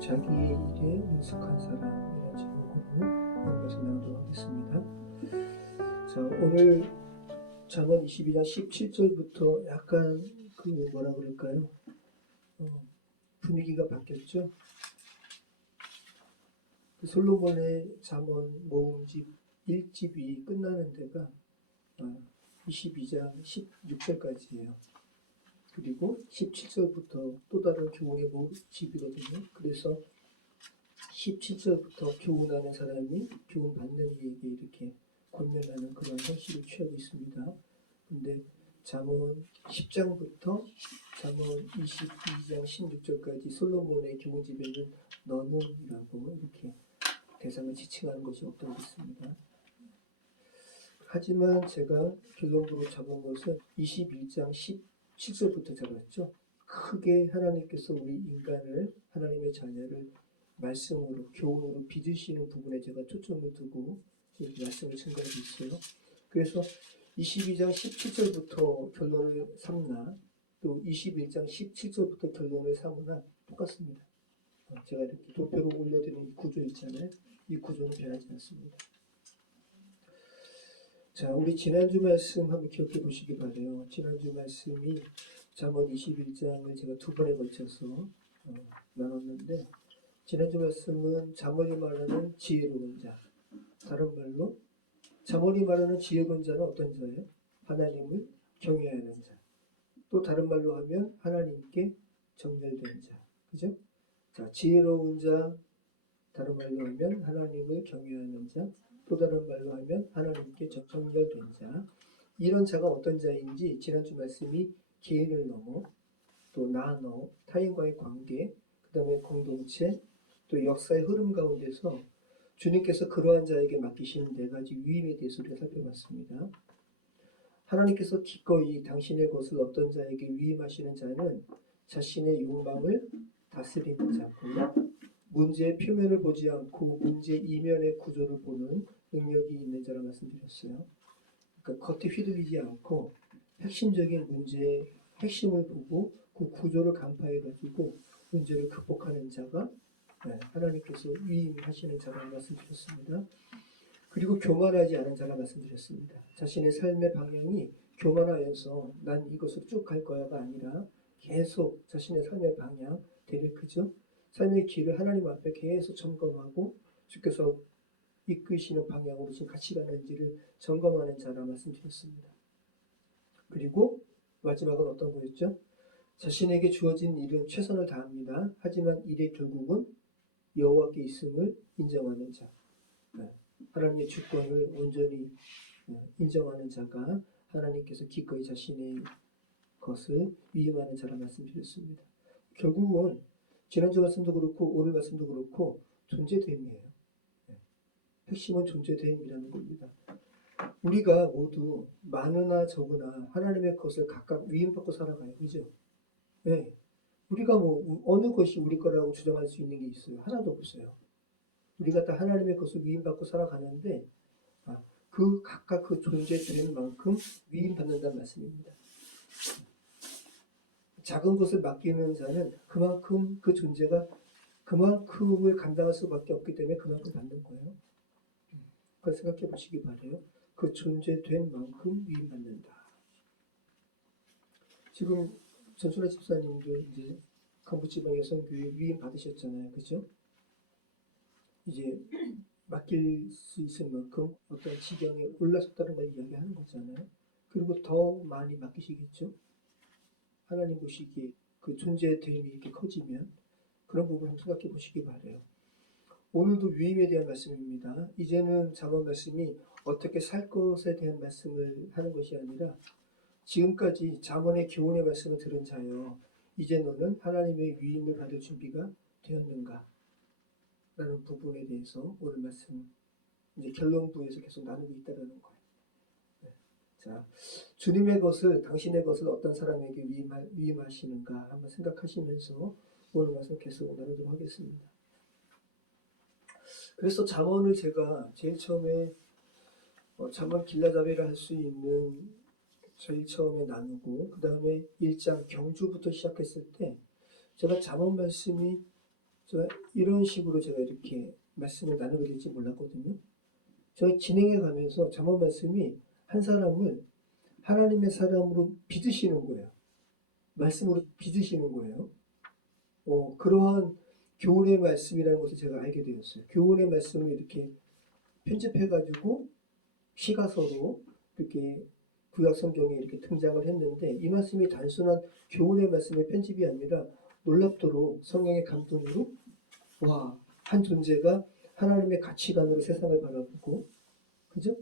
자기의 일에 능숙한 사람이라는 제목으로 말씀 나누도록 하겠습니다. 자, 오늘 잠언 22장 17절부터 약간 뭐라 그럴까요? 분위기가 바뀌었죠. 솔로몬의 잠언 모음집 1집이 끝나는 데가 22장 16절까지예요. 그리고 17절부터 또 다른 교훈의 모집이거든요. 그래서 17절부터 교훈하는 사람이 교훈 받는 이에게 이렇게 권면하는 그런 형식을 취하고 있습니다. 근데 잠언 10장부터 잠언 22장 16절까지 솔로몬의 교훈집에는 너는이라고 이렇게 대상을 지칭하는 것이 없다고 했습니다. 하지만 제가 결론부로 잡은 것은 21장 17절부터 잡았죠. 크게 하나님께서 우리 인간을, 하나님의 자녀를 말씀으로, 교훈으로 빚으시는 부분에 제가 초점을 두고 이렇게 말씀을 증거하고 있어요. 그래서 22장 17절부터 결론을 삼나 또 21장 17절부터 결론을 삼으나 똑같습니다. 제가 이렇게 도표로 올려드린 이 구조 있잖아요. 이 구조는 변하지 않습니다. 자, 우리 지난주 말씀 한번 기억해 보시기 바래요. 지난주 말씀이 잠언 21장을 제가 두 번에 걸쳐서 나눴는데, 지난주 말씀은 잠언이 말하는 지혜로운 자, 다른 말로 잠언이 말하는 지혜로운 자는 어떤 자예요? 하나님을 경외하는 자. 또 다른 말로 하면 하나님께 정결된 자. 그죠? 자, 지혜로운 자, 다른 말로 하면 하나님을 경외하는 자, 또 다른 말로 하면 하나님께 정결된 자. 이런 자가 어떤 자인지 지난주 말씀이 개인을 넘어 또 나눠 타인과의 관계, 그 다음에 공동체, 또 역사의 흐름 가운데서 주님께서 그러한 자에게 맡기시는 네 가지 위임에 대해서 우리가 살펴봤습니다. 하나님께서 기꺼이 당신의 것을 어떤 자에게 위임하시는 자는 자신의 욕망을 다스리는 자고, 문제의 표면을 보지 않고 문제 이면의 구조를 보는 능력이 있는 자라 말씀드렸어요. 그러니까 겉에 휘둘리지 않고 핵심적인 문제의 핵심을 보고 그 구조를 간파해가지고 문제를 극복하는 자가 하나님께서 위임하시는 자라고 말씀드렸습니다. 그리고 교만하지 않은 자라 말씀드렸습니다. 자신의 삶의 방향이 교만하여서 난 이것으로 쭉 갈 거야가 아니라 계속 자신의 삶의 방향, 되레 그죠? 삶의 길을 하나님 앞에 계속 점검하고 주께서 이끄시는 방향으로 지금 같이 가는지를 점검하는 자라 말씀드렸습니다. 그리고 마지막은 어떤 거였죠? 자신에게 주어진 일은 최선을 다합니다. 하지만 일의 결국은 여호와께 있음을 인정하는 자. 하나님의 주권을 온전히 인정하는 자가 하나님께서 기꺼이 자신의 것을 위임하는 자라 말씀드렸습니다. 결국은 지난주 말씀도 그렇고 오늘 말씀도 그렇고 존재됨이에요. 핵심은 존재됨이라는 겁니다. 우리가 모두 많으나 적으나 하나님의 것을 각각 위임받고 살아가요. 그죠? 네. 우리가 어느 것이 우리 거라고 주장할 수 있는 게 있어요? 하나도 없어요. 우리가 다 하나님의 것을 위임받고 살아가는데 그 각각 그 존재되는 만큼 위임받는다는 말씀입니다. 작은 것을 맡기는 자는 그만큼 그 존재가 그만큼을 감당할 수밖에 없기 때문에 그만큼 받는 거예요. 그걸 생각해 보시기 바래요. 그 존재된 만큼 위임받는다. 지금 전순아 집사님도 이제 강북지방 여성교회 위임 받으셨잖아요. 그죠? 이제 맡길 수 있을 만큼 어떤 지경에 올라섰다는 걸 이야기하는 거잖아요. 그리고 더 많이 맡기시겠죠? 하나님 보시기에 그 존재됨이 이렇게 커지면 그런 부분을 생각해 보시기 바래요. 오늘도 위임에 대한 말씀입니다. 이제는 잠언 말씀이 어떻게 살 것에 대한 말씀을 하는 것이 아니라 지금까지 잠언의 교훈의 말씀을 들은 자여 이제 너는 하나님의 위임을 받을 준비가 되었는가? 라는 부분에 대해서 오늘 말씀 이제 결론부에서 계속 나누고 있다는 거예요. 자, 주님의 것을, 당신의 것을 어떤 사람에게 위임하시는가 한번 생각하시면서 오늘 말씀 계속 나누도록 하겠습니다. 그래서 잠언을 제가 제일 처음에 잠언 길라잡이를 할 수 있는 제일 처음에 나누고 그 다음에 1장 경주부터 시작했을 때 제가 잠언 말씀이 이런 식으로 제가 이렇게 말씀을 나누게 될지 몰랐거든요. 제가 진행해 가면서 잠언 말씀이 한 사람을 하나님의 사람으로 빚으시는 거예요. 말씀으로 빚으시는 거예요. 그러한 교훈의 말씀이라는 것을 제가 알게 되었어요. 교훈의 말씀을 이렇게 편집해가지고 시가서로 이렇게 구약 성경에 이렇게 등장을 했는데, 이 말씀이 단순한 교훈의 말씀의 편집이 아니라 놀랍도록 성령의 감동으로 한 존재가 하나님의 가치관으로 세상을 바라보고, 그죠?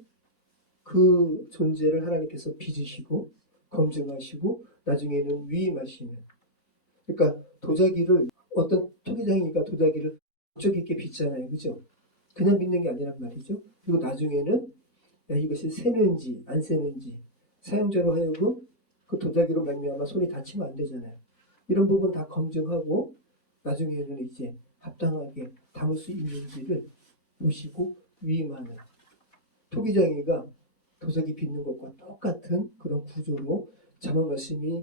그 존재를 하나님께서 빚으시고 검증하시고 나중에는 위임하시는. 그러니까 도자기를 어떤 토기장이가 도자기를 목적 있게 빚잖아요, 그죠? 그냥 빚는 게 아니란 말이죠. 그리고 나중에는 이것이 새는지 안 새는지 사용자로 하여금 그 도자기로 말미암아 손이 다치면 안 되잖아요. 이런 부분 다 검증하고 나중에는 이제 합당하게 담을 수 있는지를 보시고 위임하는. 토기장이가 도자기 빚는 것과 똑같은 그런 구조로 잠언 말씀이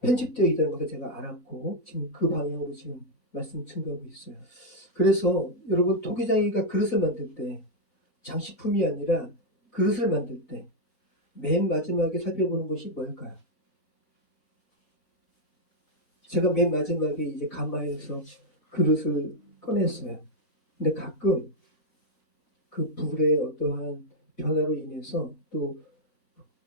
편집되어 있다는 것을 제가 알았고, 지금 그 방향으로 지금 말씀 증거하고 있어요. 그래서 여러분, 토기장이가 그릇을 만들 때, 장식품이 아니라 그릇을 만들 때 맨 마지막에 살펴보는 것이 뭘까요? 제가 맨 마지막에 이제 가마에서 그릇을 꺼냈어요. 근데 가끔 그 불의 어떠한 변화로 인해서 또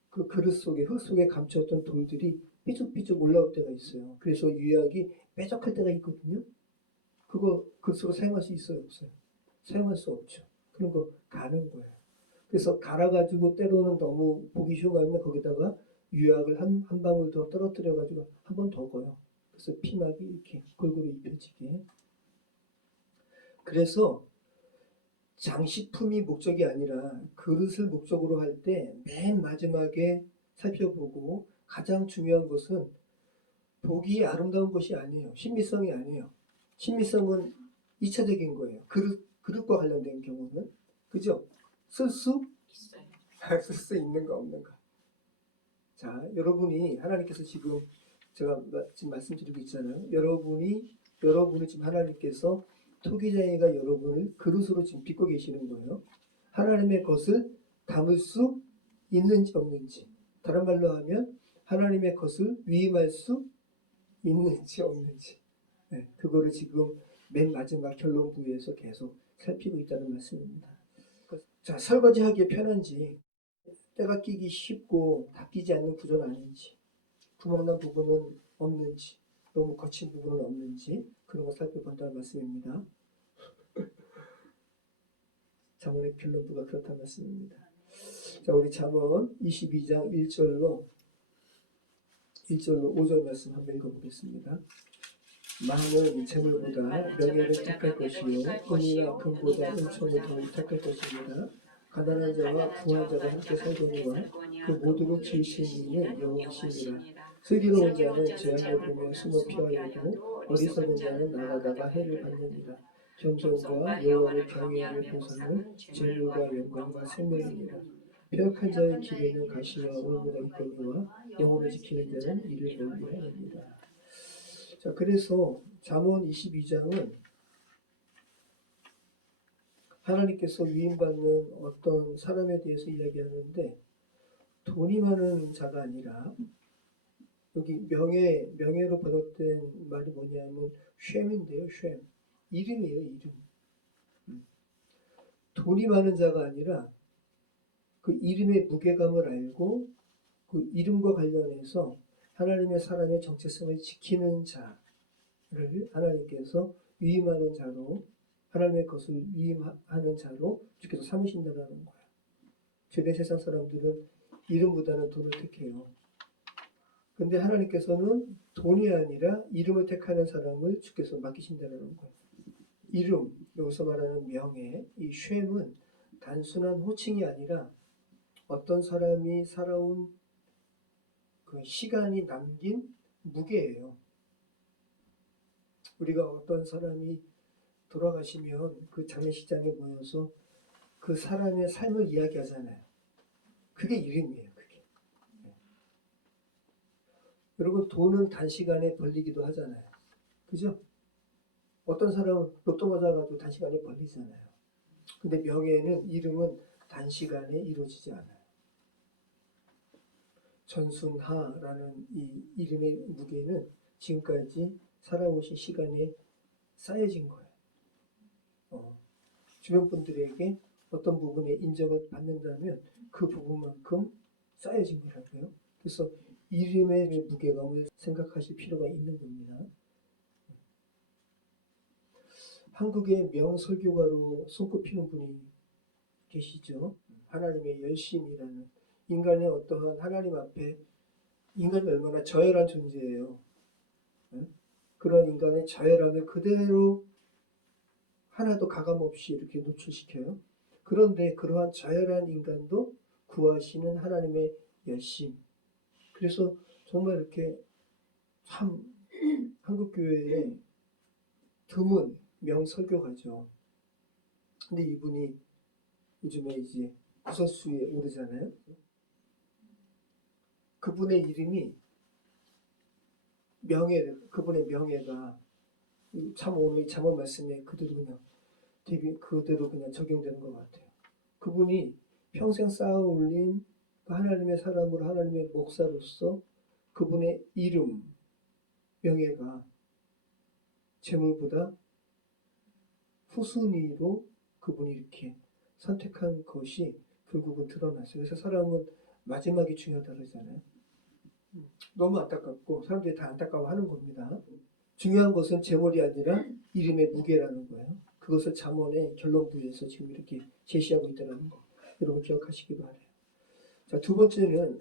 그 그릇 속에, 흙 속에 감췄던 돌들이 삐죽삐죽 올라올 때가 있어요. 그래서 유약이 뾰족할 때가 있거든요. 그거 그릇으로 사용할 수 있어요, 없어요? 사용할 수 없죠. 그런 거 가는 거예요. 그래서 갈아가지고 때로는 너무 보기 쉬운 거 아니면 거기다가 유약을 한 방울 더 떨어뜨려가지고 한 번 더 거요. 그래서 피막이 이렇게 골고루 입혀지게. 그래서 장식품이 목적이 아니라 그릇을 목적으로 할 때 맨 마지막에 살펴보고, 가장 중요한 것은 보기에 아름다운 것이 아니에요. 신비성이 아니에요. 신비성은 2차적인 거예요. 그릇과 관련된 경우는. 그죠? 쓸 수 있는가 없는가. 자, 여러분이 하나님께서 지금 제가 지금 말씀드리고 있잖아요. 여러분이 지금 하나님께서 토기장이가 여러분을 그릇으로 지금 빚고 계시는 거예요. 하나님의 것을 담을 수 있는지 없는지. 다른 말로 하면 하나님의 것을 위임할 수 있는지 없는지. 네, 그거를 지금 맨 마지막 결론부에서 계속 살피고 있다는 말씀입니다. 자, 설거지하기에 편한지, 때가 끼기 쉽고 닦이지 않는 구조는 아닌지, 구멍난 부분은 없는지, 너무 거친 부분은 없는지, 그런 걸 살펴본다는 말씀입니다. 잠언의 결론부가 그렇다는 말씀입니다. 자, 우리 잠언 22장 1절로 5절 말씀 한번 읽어보겠습니다. 마음은 재물보다 명예를 택할 것이요 은이나 금보다 은총을 더 택할 것입니다. 가난한 자와 부한 자가 함께 살거니와 그 모두를 지으신 이는 여호와시니라. 슬기로운 자는 재앙을 보며 숨어 피하여도 어리석은 자는 나가다가 해를 받느니라. 겸손과 여호와를 경외하는 보상은 재물과 영광과 생명이니라. 폐역한 자의 길에는 가시와 올무가 있거니와 영혼을 지키는 자는 이를 멀리하느니라. 자, 그래서 잠언 22장은 하나님께서 위임받는 어떤 사람에 대해서 이야기하는데, 돈이 많은 자가 아니라, 여기 명예로 번역된 말이 뭐냐면 쉐인데요, 쉐. 이름이에요, 이름. 돈이 많은 자가 아니라 그 이름의 무게감을 알고 그 이름과 관련해서 하나님의 사람의 정체성을 지키는 자를 하나님께서 위임하는 자로, 하나님의 것을 위임하는 자로 주께서 삼으신다는 거예요. 최대 세상 사람들은 이름보다는 돈을 택해요. 근데 하나님께서는 돈이 아니라 이름을 택하는 사람을 주께서 맡기신다는 거예요. 이름, 여기서 말하는 명예, 이 쉐임은 단순한 호칭이 아니라 어떤 사람이 살아온 그 시간이 남긴 무게예요. 우리가 어떤 사람이 돌아가시면 그 장례식장에 모여서 그 사람의 삶을 이야기하잖아요. 그게 이름이에요, 그게. 네. 여러분, 돈은 단시간에 벌리기도 하잖아요. 그죠? 어떤 사람은 로또 맞아가지고 단시간에 벌리잖아요. 근데 명예는 이름은 단시간에 이루어지지 않아요. 전순하라는 이 이름의 무게는 지금까지 살아오신 시간에 쌓여진 거예요. 주변 분들에게 어떤 부분에 인정을 받는다면 그 부분만큼 쌓여진 거라고요. 그래서 이름의 무게감을 생각하실 필요가 있는 겁니다. 한국의 명설교가로 손꼽히는 분이 계시죠. 하나님의 열심이라는 인간의 어떠한 하나님 앞에 인간이 얼마나 저열한 존재예요. 그런 인간의 저열함을 그대로 하나도 가감없이 이렇게 노출시켜요. 그런데 그러한 저열한 인간도 구하시는 하나님의 열심. 그래서 정말 이렇게 참 한국교회에 드문 명설교가죠. 근데 이분이 요즘에 이제 구설수에 오르잖아요. 그분의 이름이 그분의 명예가 참 오늘 잠언 말씀에 그대로 그냥 적용되는 것 같아요. 그분이 평생 쌓아 올린 그 하나님의 사람으로 하나님의 목사로서 그분의 이름, 명예가 재물보다 후순위로 그분이 이렇게 선택한 것이 결국은 드러났어요. 그래서 사람은 마지막이 중요하다고 그러잖아요. 너무 안타깝고 사람들이 다 안타까워하는 겁니다. 중요한 것은 재물이 아니라 이름의 무게라는 거예요. 그것을 잠언의 결론부에서 지금 이렇게 제시하고 있다는 거. 여러분 기억하시기 바라요. 자, 두 번째는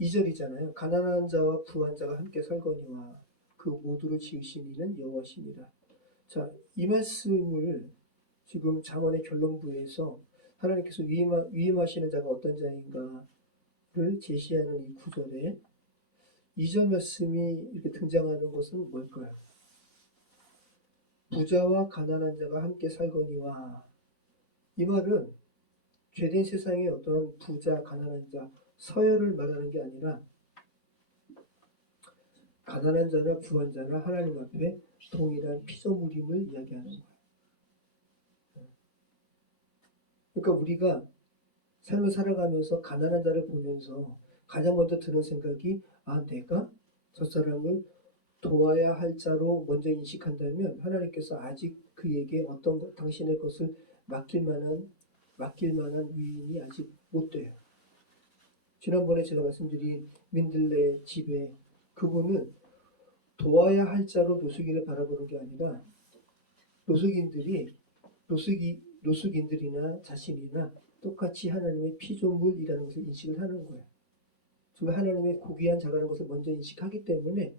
2절이잖아요. 가난한 자와 부한 자가 함께 살거니와 그 모두를 지으신 이는 여호와시니라. 자, 이 말씀을 지금 잠언의 결론부에서 하나님께서 위임하시는 자가 어떤 자인가를 제시하는 이 구절에 2절 말씀이 이렇게 등장하는 것은 뭘까요? 부자와 가난한 자가 함께 살거니와, 이 말은 죄된 세상의 어떤 부자, 가난한 자, 서열을 말하는 게 아니라 가난한 자나 부한 자나 하나님 앞에 동일한 피조물임을 이야기하는 거예요. 그러니까 우리가 삶을 살아가면서 가난한 자를 보면서 가장 먼저 드는 생각이, 내가 저 사람을 도와야 할 자로 먼저 인식한다면 하나님께서 아직 그에게 당신의 것을 맡길 만한 위인이 아직 못 돼요. 지난번에 제가 말씀드린 민들레 집에 그분은 도와야 할 자로 노숙인을 바라보는 게 아니라 노숙인들이나 자신이나 똑같이 하나님의 피조물이라는 것을 인식을 하는 거예요. 정말 하나님의 고귀한 자라는 것을 먼저 인식하기 때문에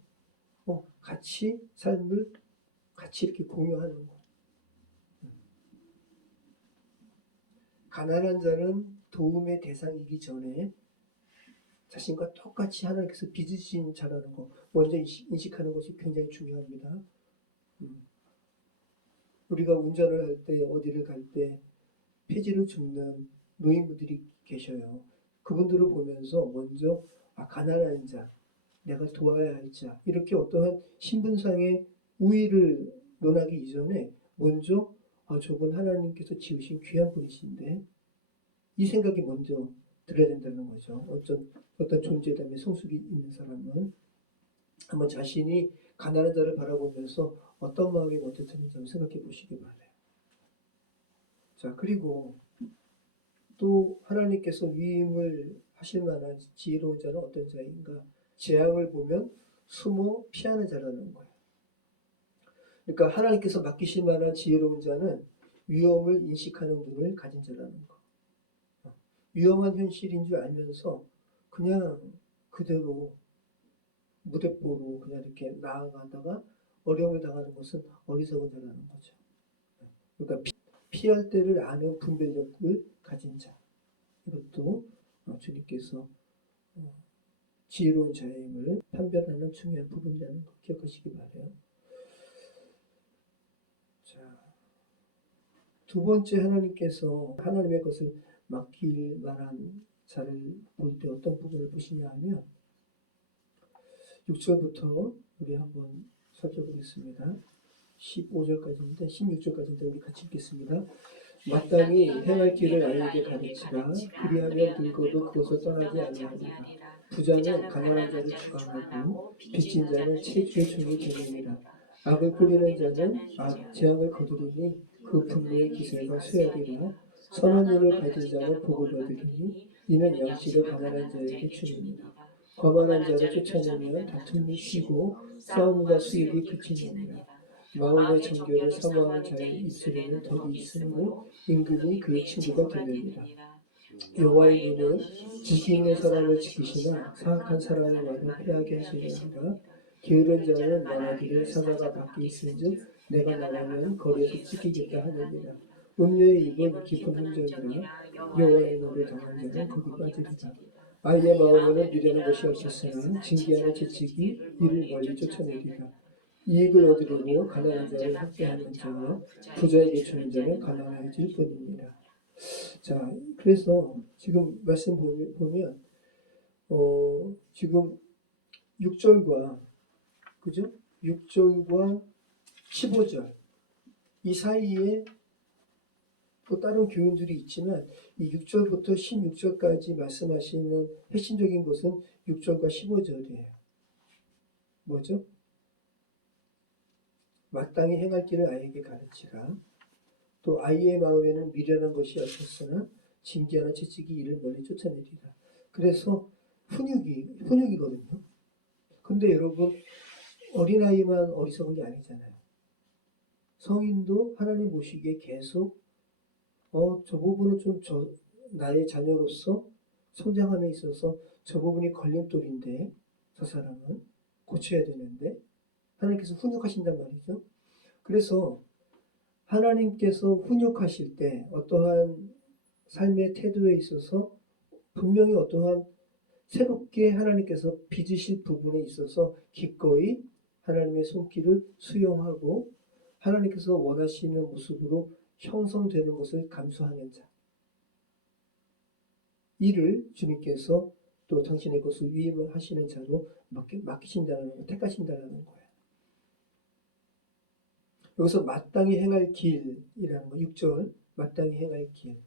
같이 삶을 같이 이렇게 공유하는 거예요. 가난한 자는 도움의 대상이기 전에 자신과 똑같이 하나님께서 빚으신 자라는 거 먼저 인식하는 것이 굉장히 중요합니다. 우리가 운전을 할 때 어디를 갈 때 폐지를 줍는 노인분들이 계셔요. 그분들을 보면서 먼저 가난한 자, 내가 도와야 할 자, 이렇게 어떠한 신분상의 우위를 논하기 이전에 먼저 저분 하나님께서 지으신 귀한 분이신데, 이 생각이 먼저 들어야 된다는 거죠. 어떤 존재감의 성숙이 있는 사람은 한번 자신이 가난한 자를 바라보면서 어떤 마음이 먼저 드는지 한번 생각해 보시기 바라요. 자, 그리고 또 하나님께서 위임을 하실 만한 지혜로운 자는 어떤 자인가? 재앙을 보면 숨어 피하는 자라는 거예요. 그러니까 하나님께서 맡기실 만한 지혜로운 자는 위험을 인식하는 눈을 가진 자라는 거. 위험한 현실인 줄 알면서 그냥 그대로 무대뽀로 그냥 이렇게 나아가다가 어려움을 당하는 것은 어리석은 자라는 거죠. 그러니까 피할 때를 아는 분별력을 가진 자. 이것도 주님께서 지혜로운 자임을 판별하는 중요한 부분이라는 거 기억하시기 바라요. 자, 두 번째, 하나님께서 하나님의 것을 맡길 만한 자를 볼 때 어떤 부분을 보시냐 하면 6절부터 우리 한번 살펴보겠습니다. 15절까지인데 16절까지인데 우리 같이 읽겠습니다. 마땅히 행할 길을 아이에게 가르치라. 그리하면 늙어도 그것을 떠나지 아니하리라. 부자는 가난한 자를 주관하고 빚진 자는 체주의 종이 되느니라. 악을 뿌리는 자는 재앙을 거두리니 그 분노의 기세가 쇠하리라. 선한 눈을 가진 자는 복을 받으리니 이는 양식을 가난한 자에게 주느니라. 거만한 자를 쫓아내면 다툼이 쉬고 싸움과 수익이 그치느니라. 마음의 정결을 사모하는 자의 입술에는 덕이 있으므로 임금이 그의 친구가 되느니라. 여호와의 눈은 지식 있는 사람을 지키시나 사악한 사람의 말을 패하게 하시느니라. 게으른 자는 말하기를 사자가 밖에 있은즉 내가 나가면 거리에서 찢기겠다 하느니라. 음녀의 입은 깊은 흔적이라. 여호와의 노를 당한 자는 거기 빠지리라. 아이의 마음에는 미련한 것이 없었으나 징계하는 채찍이 이를 멀리 쫓아내리라. 이익을 얻으려고 가난한 자를 학대하는 자와 부자에게 주는 자는 가난해질 뿐입니다. 자, 그래서 지금 말씀 보면 지금 6절과 그죠? 6절과 15절 이 사이에 또 다른 교훈들이 있지만 이 6절부터 16절까지 말씀하시는 핵심적인 것은 6절과 15절이에요. 뭐죠? 마땅히 행할 길을 아이에게 가르치라. 또 아이의 마음에는 미련한 것이 없었으나 징계하는 채찍이 이를 멀리 쫓아내리라. 그래서 훈육이거든요. 근데 여러분 어린아이만 어리석은 게 아니잖아요. 성인도 하나님 보시기에 계속 저 부분은 좀 나의 자녀로서 성장함에 있어서 저 부분이 걸림돌인데 저 사람은 고쳐야 되는데 하나님께서 훈육하신단 말이죠. 그래서 하나님께서 훈육하실 때 어떠한 삶의 태도에 있어서 분명히 어떠한 새롭게 하나님께서 빚으실 부분에 있어서 기꺼이 하나님의 손길을 수용하고 하나님께서 원하시는 모습으로 형성되는 것을 감수하는 자. 이를 주님께서 또 당신의 것을 위임하시는 자로 맡기신다는 거, 택하신다는 거예요. 여기서 마땅히 행할 길이라는 거, 6절 마땅히 행할 길.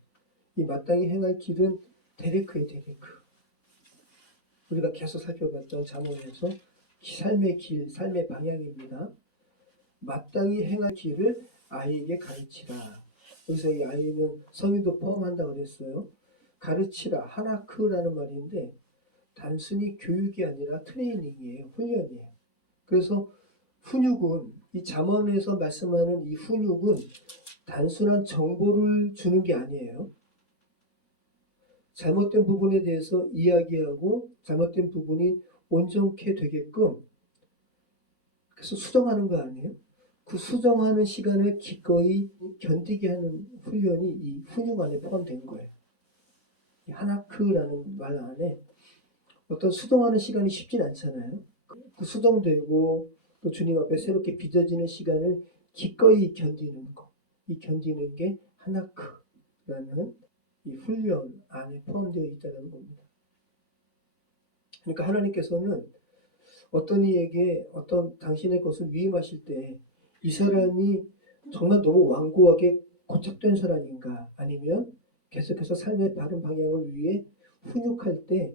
이 마땅히 행할 길은 데레크예요, 데레크. 우리가 계속 살펴봤던 잠언에서 삶의 길, 삶의 방향입니다. 마땅히 행할 길을 아이에게 가르치라. 여기서 이 아이는 성인도 포함한다고 그랬어요. 가르치라, 하나크라는 말인데 단순히 교육이 아니라 트레이닝이에요, 훈련이에요. 그래서 훈육은 이 잠언에서 말씀하는 이 훈육은 단순한 정보를 주는 게 아니에요. 잘못된 부분에 대해서 이야기하고 잘못된 부분이 온전케 되게끔 그래서 수정하는 거 아니에요? 그 수정하는 시간을 기꺼이 견디게 하는 훈련이 이 훈육 안에 포함된 거예요. 하나크라는 말 안에 어떤 수정하는 시간이 쉽진 않잖아요. 그 수정되고 또 주님 앞에 새롭게 빚어지는 시간을 기꺼이 견디는 거. 이 견디는 게 하나크라는 이 훈련 안에 포함되어 있다는 겁니다. 그러니까 하나님께서는 어떤 이에게 어떤 당신의 것을 위임하실 때 이 사람이 정말 너무 완고하게 고착된 사람인가 아니면 계속해서 삶의 바른 방향을 위해 훈육할 때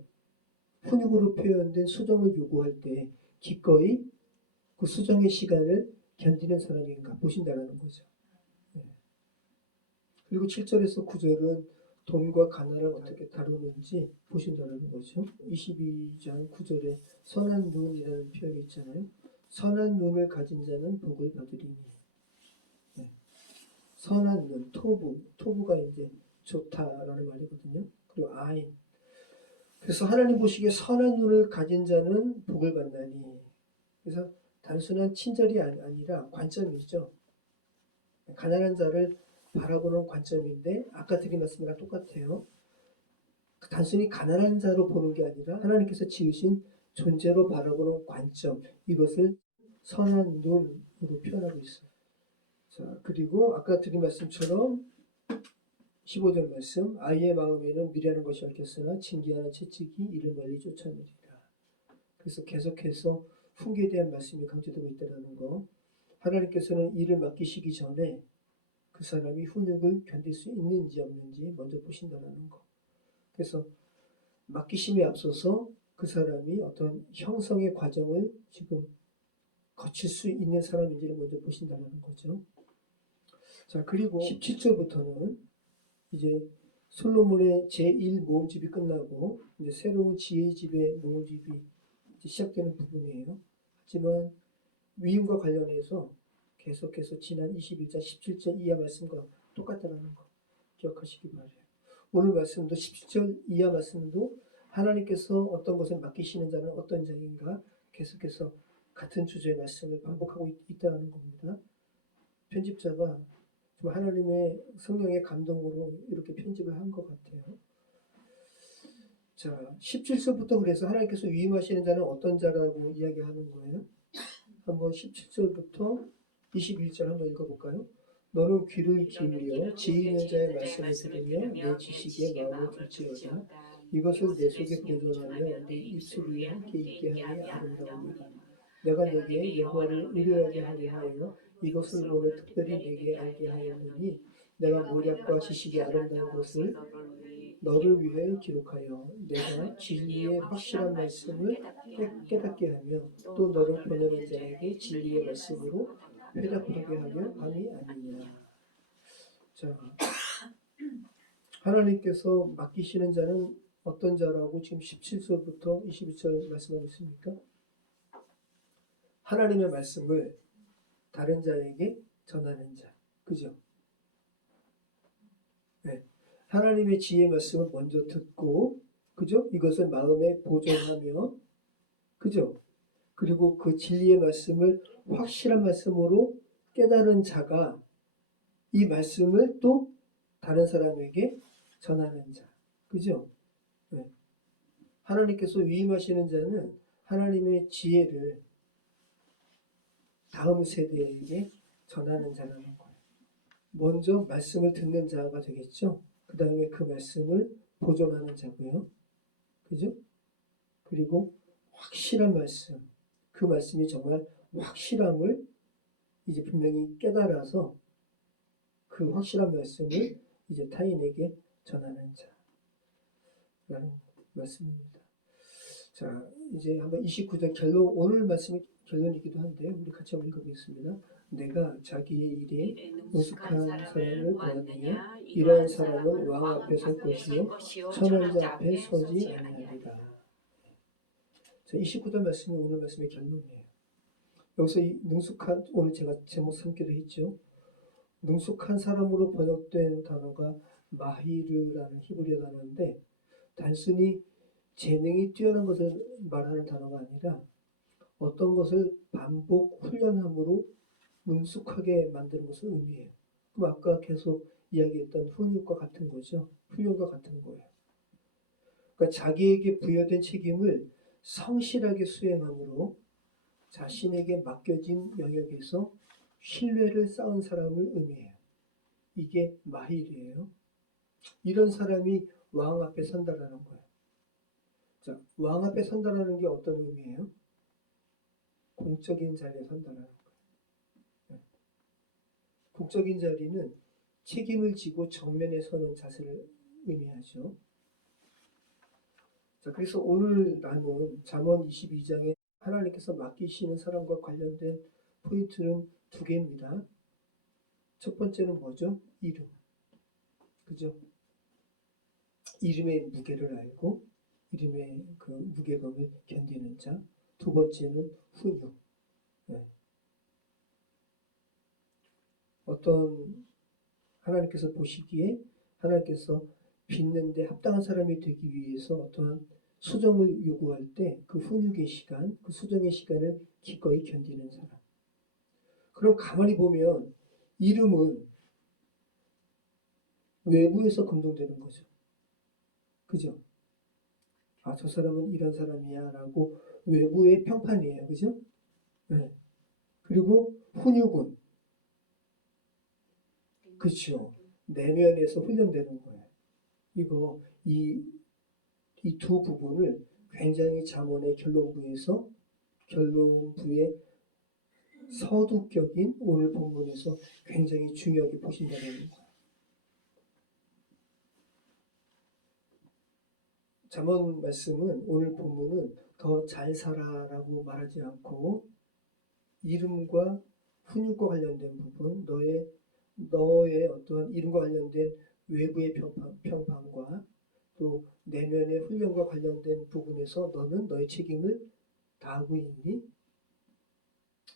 훈육으로 표현된 수정을 요구할 때 기꺼이 그 수정의 시간을 견디는 사람인가 보신다는 거죠. 그리고 7절에서 9절은 돈과 가난을 어떻게 다루는지 보신다는 거죠. 22장 9절에 선한 눈이라는 표현이 있잖아요. 선한 눈을 가진 자는 복을 받으리니. 네. 선한 눈, 토부가 이제 좋다라는 말이거든요. 그리고 아인. 그래서 하나님 보시기에 선한 눈을 가진 자는 복을 받나니. 그래서 단순한 친절이 아니라 관점이죠. 가난한 자를 바라보는 관점인데 아까 드린 말씀이랑 똑같아요. 단순히 가난한 자로 보는 게 아니라 하나님께서 지으신 존재로 바라보는 관점, 이것을 선한 눈으로 표현하고 있어요. 자, 그리고 아까 드린 말씀처럼 15절 말씀, 아이의 마음에는 미련한 것이 얽혔으나 징계하는 채찍이 이를 멀리 쫓아내리라. 그래서 계속해서 훈계에 대한 말씀이 강조되고 있다는 거. 하나님께서는 일을 맡기시기 전에 그 사람이 훈육을 견딜 수 있는지 없는지 먼저 보신다는 거. 그래서 맡기심에 앞서서 그 사람이 어떤 형성의 과정을 지금 거칠 수 있는 사람인지를 먼저 보신다는 거죠. 자, 그리고 17절부터는 이제 솔로몬의 제1 모음집이 끝나고 이제 새로운 지혜의 집의 모음집이 이제 시작되는 부분이에요. 하지만 위임과 관련해서 계속해서 지난 21장 17절 이하 말씀과 똑같다는 거 기억하시기 바라요. 오늘 말씀도 17절 이하 말씀도 하나님께서 어떤 것을 맡기시는 자는 어떤 자인가 계속해서 같은 주제의 말씀을 반복하고 있다는 겁니다. 편집자가 좀 하나님의 성령의 감동으로 이렇게 편집을 한 것 같아요. 자, 17절부터 그래서 하나님께서 위임하시는 자는 어떤 자라고 이야기하는 거예요. 한번 17절부터 21절 한번 읽어볼까요? 너는 귀를 기울여 지혜 있는 자의 말씀을 들으며 내 지식에 마음을 둘지어다. 이것을 내 속에 보존하며 내 입술 위에 함께 있게 하니 아름다우니라. 내가 내게 여호와를 의뢰하게 하려 하여 이것을 오늘 특별히 내게 알게 하였느니 내가 모략과 지식의 아름다운 것을 너를 위해 기록하여 내가 진리의 확실한 말씀을 깨닫게 하며 또 너를 보내는 자에게 진리의 말씀으로 회답하게 하려 함이 아니냐. 자, 하나님께서 맡기시는 자는 어떤 자라고 지금 17절부터 22절 말씀하고 있습니까? 하나님의 말씀을 다른 자에게 전하는 자. 그죠? 네. 하나님의 지혜의 말씀을 먼저 듣고, 그죠? 이것을 마음에 보존하며, 그죠? 그리고 그 진리의 말씀을 확실한 말씀으로 깨달은 자가 이 말씀을 또 다른 사람에게 전하는 자. 그죠? 네. 하나님께서 위임하시는 자는 하나님의 지혜를 다음 세대에게 전하는 자라는 거예요. 먼저 말씀을 듣는 자가 되겠죠. 그 다음에 그 말씀을 보존하는 자고요. 그죠? 그리고 확실한 말씀, 그 말씀이 정말 확실함을 이제 분명히 깨달아서 그 확실한 말씀을 이제 타인에게 전하는 자라는 말씀입니다. 자, 이제 한번 29절 결론, 오늘 말씀이 결론이기도 한데요. 우리 같이 한번 읽어보겠습니다. 내가 자기의 일에 능숙한 사람을 보았느냐 이러한 사람은 왕 앞에 설 것이요 천한 자 앞에 서지 아니하리라. 자, 29절 말씀이 오늘 말씀의 결론이에요. 여기서 이 능숙한, 오늘 제가 제목 삼기도 했죠. 능숙한 사람으로 번역된 단어가 마히르라는 히브리어 단어인데 단순히 재능이 뛰어난 것을 말하는 단어가 아니라 어떤 것을 반복 훈련함으로 능숙하게 만드는 것을 의미해요. 그럼 아까 계속 이야기했던 훈육과 같은 거죠. 훈련과 같은 거예요. 그러니까 자기에게 부여된 책임을 성실하게 수행함으로 자신에게 맡겨진 영역에서 신뢰를 쌓은 사람을 의미해요. 이게 마힐이에요. 이런 사람이 왕 앞에 선다라는 거예요. 자, 왕 앞에 선다라는 게 어떤 의미예요? 공적인 자리에 선다라는 거예요. 공적인 자리는 책임을 지고 정면에 서는 자세를 의미하죠. 자, 그래서 오늘 나눈 잠언 22장에 하나님께서 맡기시는 사람과 관련된 포인트는 두 개입니다. 첫 번째는 뭐죠? 이름. 그죠? 이름의 무게를 알고 이름의 그 무게감을 견디는 자. 두 번째는 훈육. 네. 어떤 하나님께서 보시기에 하나님께서 빚는데 합당한 사람이 되기 위해서 어떠한 수정을 요구할 때 그 훈육의 시간, 그 수정의 시간을 기꺼이 견디는 사람. 그럼 가만히 보면 이름은 외부에서 검증되는 거죠. 그죠? 아, 저 사람은 이런 사람이야 라고 외부의 평판이에요. 그죠? 네. 그리고 훈육은 그렇죠. 내면에서 훈련되는 거예요. 이거 이 두 부분을 굉장히 잠언의 결론부에 서두격인 오늘 본문에서 굉장히 중요하게 보신다는 거예요. 잠언 말씀은 오늘 본문은 더 잘 살아라고 말하지 않고 이름과 훈육과 관련된 부분, 너의 어떠한 이름과 관련된 외부의 평판과 또 내면의 훈련과 관련된 부분에서 너는 너의 책임을 다하고 있니?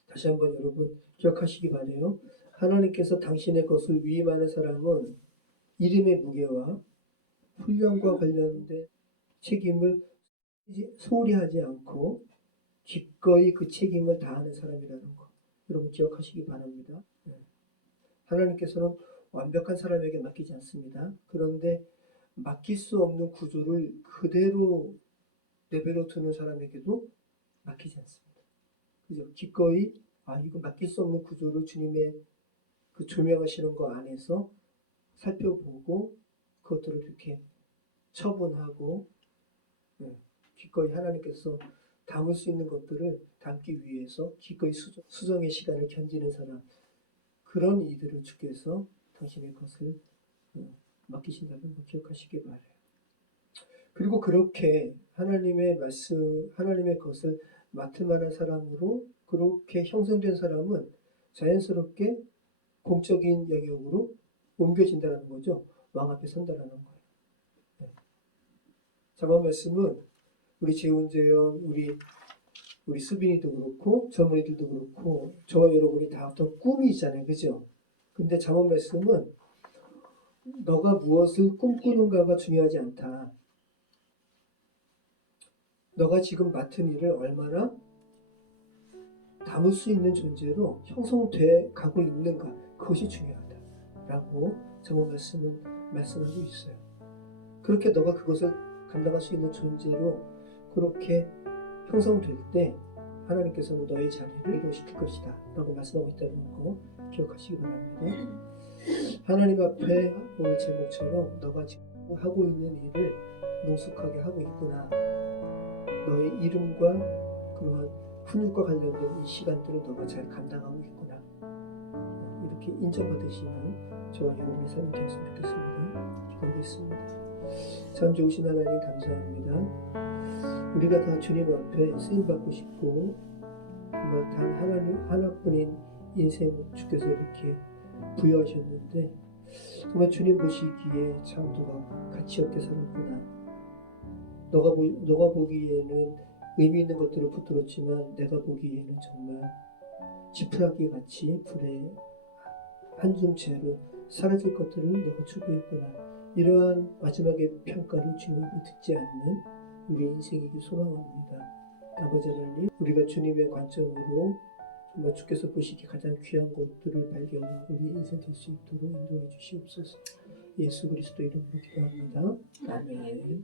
다시 한번 여러분 기억하시기 바라요. 하나님께서 당신의 것을 위임하는 사람은 이름의 무게와 훈련과 관련된 책임을 소홀히 하지 않고 기꺼이 그 책임을 다하는 사람이라는 것. 여러분 기억하시기 바랍니다. 하나님께서는 완벽한 사람에게 맡기지 않습니다. 그런데 맡길 수 없는 구조를 그대로 내버려 두는 사람에게도 맡기지 않습니다. 그죠? 기꺼이 이거 맡길 수 없는 구조를 주님의 그 조명하시는 거 안에서 살펴보고 그것들을 이렇게 처분하고 기꺼이 하나님께서 담을 수 있는 것들을 담기 위해서 기꺼이 수정의 시간을 견디는 사람, 그런 이들을 주께서 당신의 것을 맡기신다는 거 기억하시기 바라요. 그리고 그렇게 하나님의 말씀, 하나님의 것을 맡을 만한 사람으로 그렇게 형성된 사람은 자연스럽게 공적인 영역으로 옮겨진다는 거죠. 왕 앞에 선다라는 거예요. 잠언 말씀은 우리 재훈재현, 우리 수빈이도 그렇고 젊은이들도 그렇고 저와 여러분이 다 어떤 꿈이 있잖아요. 그죠? 근데 잠언 말씀은 너가 무엇을 꿈꾸는가가 중요하지 않다. 너가 지금 맡은 일을 얼마나 담을 수 있는 존재로 형성돼 가고 있는가, 그것이 중요하다라고 잠언 말씀은 말씀하고 있어요. 그렇게 너가 그것을 감당할 수 있는 존재로 그렇게 형성될 때 하나님께서는 너의 자리를 이루어시킬 것이다 라고 말씀하고 있다는 거 기억하시기 바랍니다. 하나님 앞에 오늘 제목처럼 너가 지금 하고 있는 일을 능숙하게 하고 있구나, 너의 이름과 그러한 훈육과 관련된 이 시간들을 너가 잘 감당하고 있구나, 이렇게 인정받으시는 저와 여러분의 삶이 되었으면 좋겠습니다. 기도하겠습니다. 참 좋으신 하나님 감사합니다. 우리가 다 주님 앞에 쓰임받고 싶고 정말 단 하나님 하나뿐인 인생 주께서 이렇게 부여하셨는데 정말 주님 보시기에 참 너가 가치 없게 살았구나, 너가 보기에는 의미 있는 것들을 붙들었지만 내가 보기에는 정말 지푸라기 같이 불에 한줌 채로 사라질 것들을 너가 추구했구나, 이러한 마지막의 평가를 주님 앞에 듣지 않는 우리 인생이길 소망합니다. 아버지 하나님, 우리가 주님의 관점으로 정말 주께서 보시기 가장 귀한 것들을 발견하고 우리 인생 될 수 있도록 인도해 주시옵소서. 예수 그리스도 이름으로 기도합니다. 아멘.